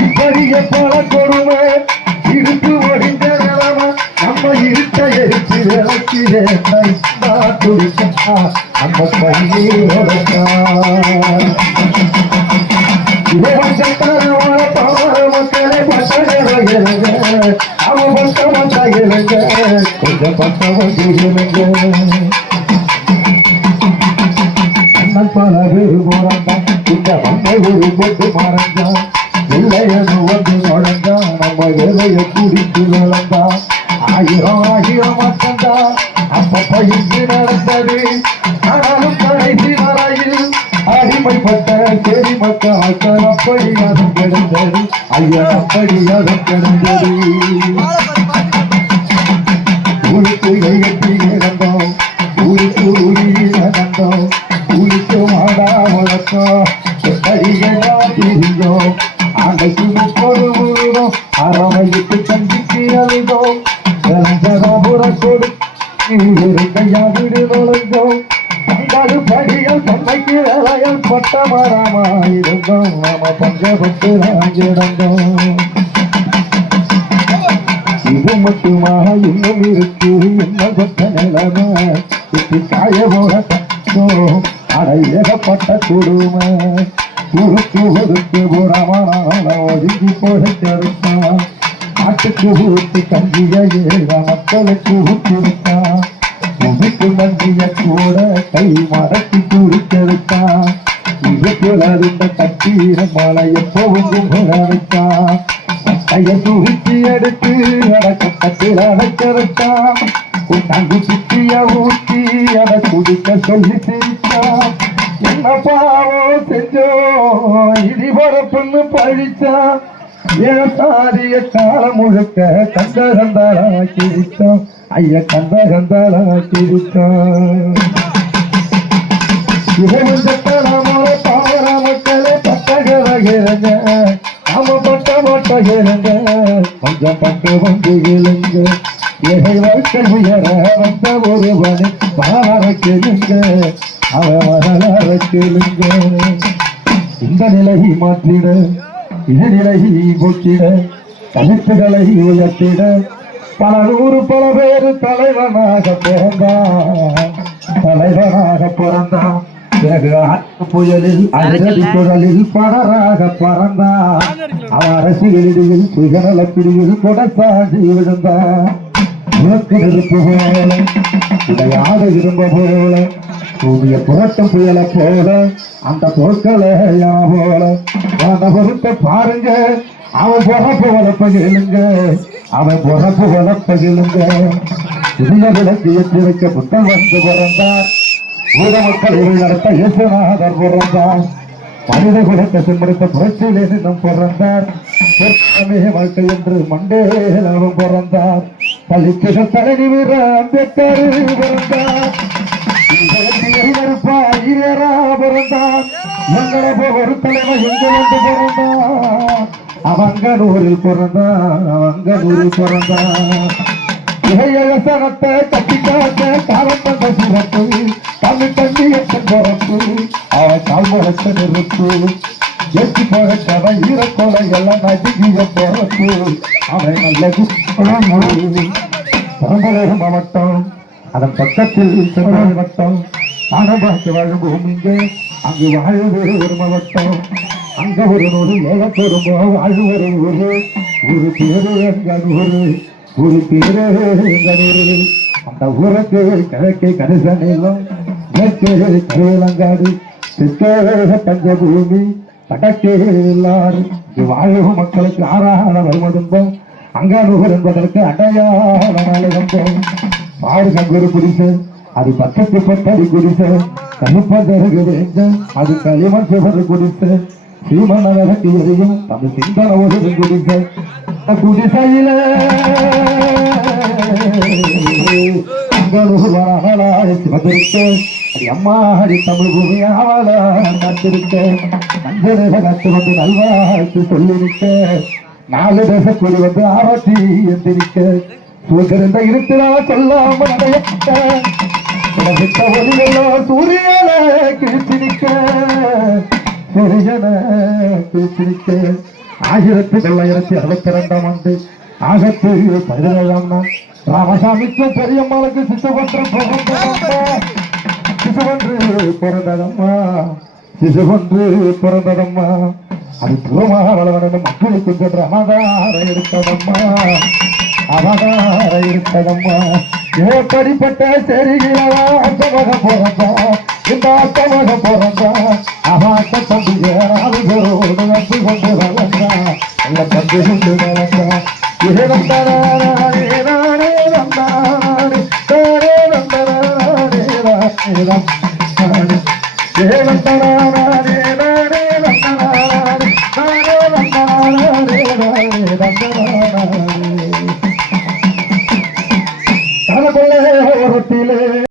இப்படிய பல கொடுமை இருக்கு ஒடிந்த நிலம நம்ம இருக்க எரிச்சு விளக்கிலே துடிக்கா நம்ம கையோடக்கா மக்களை பட்டங்க அவன் பட்ட மத்தாங்க கொஞ்சம் பட்டவன் தூயலுங்க அண்ணன் பல பேரு போறான் இந்த வந்தை ஒரு போட்டு மறைஞ்சான் இல்லையனு வந்து நுழைஞ்சான் நம்ம வேலைய குடித்து நுழைந்தான் ஆயிரம் ஆயிரம் மக்கந்தா அப்பப்ப இங்கு நடந்தது ஆனாலும் கடைசி வரையில் அடிமைப்பட்ட செடி மக்கள் அப்படி அதன் கிடந்தது ஐயா அப்படி அதன் கிடந்தது ஊருக்கு கைகட்டி இழந்தோம் ஊருக்கு உரி இழந்தோம் ஊருக்கு மாடா வளர்த்தோம் எப்படியெல்லாம் பிரிந்தோம் அன்னைக்கு முப்பது முழுதும் அரவைக்கு சந்திக்கு அழுதோம் புறக்கொடு கையாவிடு நுழைந்தோம் பங்காளு படிகள் தந்தைக்கு வேலையில் பட்ட மரமாயிருந்தோம் நாம பஞ்சப்பட்டு ராங்கிடந்தோம் இது மட்டுமாக இன்னும் இருக்கு என்ன கொத்த நிலைமை இப்படி காய போட தந்தோம் அடை ஏகப்பட்ட கொடுமை ஊருக்கு ஒதுக்கு போறாம ஒதுங்கி போடுத்தான் நாட்டுக்கு ஊட்டி கஞ்சிய ஏழ மக்களுக்கு ஊட்டிருக்கான் உனக்கு நன்றிய கூட கை மடக்கி குடிச்சிருக்கான் இதுக்குள்ள இருந்த கட்டீர மலை எப்பவும் கும்பிடான் கையை தூக்கி எடுத்து அடக்கத்தில் அடைச்சிருக்கான் தங்கு சுத்திய ஊட்டி அதை குடிக்க சொல்லி சிரிச்சான் என்ன பாவம் செஞ்சோம் இடி பொறுப்புன்னு பழிச்சான் ஏசாரிய காலம் முழுக்க கந்தகந்தாரா கிழித்தோம் ஐயா கந்தகந்தாரா கிழித்தோம் இவஞ்சத்தனமான பாவர மக்களே பட்டகிறங்க நாம பட்ட மாட்டகிறங்க கொஞ்சம் பட்டு வந்து இழுங்க ஏழை வாழ்க்கை உயர வந்த ஒருவனை மாற கேளுங்க அவன் வரலாற கேளுங்க இந்த நிலையை மாற்றிட இடைநிலையை போக்கிட தனித்துகளை உயர்த்திட பல நூறு பல பேரு தலைவனாக பிறந்தான் பிறகு ஆற்று புயலில் அதிரடி குழலில் படராக பறந்தான் அவன் அரசியலில் சுயநல பிரிவில் கொடசாஞ்சி விழுந்தான் உனக்கு நெருப்பு போல இடையாத இரும்ப போல சூரிய புரட்டும் புயல போல அந்த பொருட்களையா போல அந்த பொருட்டை பாருங்க அவன் பொறப்பு வளர்ப்பகிலுங்க அவன் பொறப்பு வளர்ப்பகிலுங்க புதிய விளக்கு ஏற்றி வைக்க புத்தம் வந்து பிறந்தார் ஊர மக்கள் நடத்த இயேசுநாதர் பிறந்தார் மனித குலத்தை சிம்மடித்த புரட்சியிலே நின்னும் பிறந்தார் வாழ்க்கை என்று மண்டேலாவும் பிறந்தார் பள்ளிக்கு தலைவி வீர அம்பேத்கர் பிறந்தார் பிறந்தார் ஒரு தலைவர் எங்கிருந்து பிறந்தார் அவங்கூரில் பிறந்தார் அவங்கூரில் பிறந்தார் இளையசனத்தை கட்டி காத்த காலத்த சிறப்பு தமிழ் தண்ணியத்தின் பிறப்பு அவன் கால்மரத்தை நிறுத்து எட்டி போகத்தவன் ஈரக்கொலை எல்லாம் நடுங்கிய பிறப்பு அவன் நல்ல பெரம்பலூர் மாவட்டம் அதன் பக்கத்தில் சென்றாய் வட்டம் ஆனபாக்கி வாழும் பூமிங்க அங்கு வாழ்வது ஒரு மாவட்டம் அங்க ஒரு நூறு ஏழை பெரும்போ வாழ்வது ஒரு ஒரு பேரு எங்கூரு ஒரு பேரு எங்கூரு அந்த ஊருக்கு கிழக்கே கரிசனையிலும் மேற்கே கருவிலங்காடு தெற்கே பஞ்சபூமி வடக்கே எல்லாரும் வாழும் மக்களுக்கு ஆறான வருமதும்போம் அங்கானூர் என்பதற்கு அடையாள நாளகம் ஆறு கங்கூர் குடிசை அது பக்கத்து பத்தடி குடிசை கருப்பதற்கு வேண்ட அது களிமண் சுவர் குடிசை சீமநகரக்கு எரியும் அது சிந்தன ஒரு குடிசை குடிசையில அங்கனூர் வரலாறு சிவதிருக்க அது அம்மாடி தமிழ் பூமி ஆவல காத்திருக்க மஞ்சள் கத்து வந்து நல்வாழ்த்து சொல்லி நிற்க நாலு தேசக்குடி வந்து ஆராய்ச்சி எந்திரிக்க சூழ்ந்திருந்த இருக்கிறா சொல்லாம ஒளிகளோ சூரியனை கிழித்து நிற்க சிறியன பேசிருக்க 1962 ஆண்டு ஆகத்து 17ஆம் நாள் ராமசாமிக்கு பெரியம்மாளுக்கு சிசுவன்று பிறந்ததம்மா அது தூரமாக வளவன மக்களுக்கு சென்ற அவதார இருக்கதம்மா எப்படிப்பட்ட செருகிறவா அத்தமாக பிறந்தா இந்த அத்தமாக பிறந்தா அவாட்ட தம்பி ஏறாவது வந்து கொண்டு வளர்ந்தா நல்ல தம்பி கொண்டு வளர்ந்தா இது வந்தானே நானே வந்தானே தானே வந்தானே ஏ வந்தானே நானே வந்தானே தானே வந்தானே வந்தானே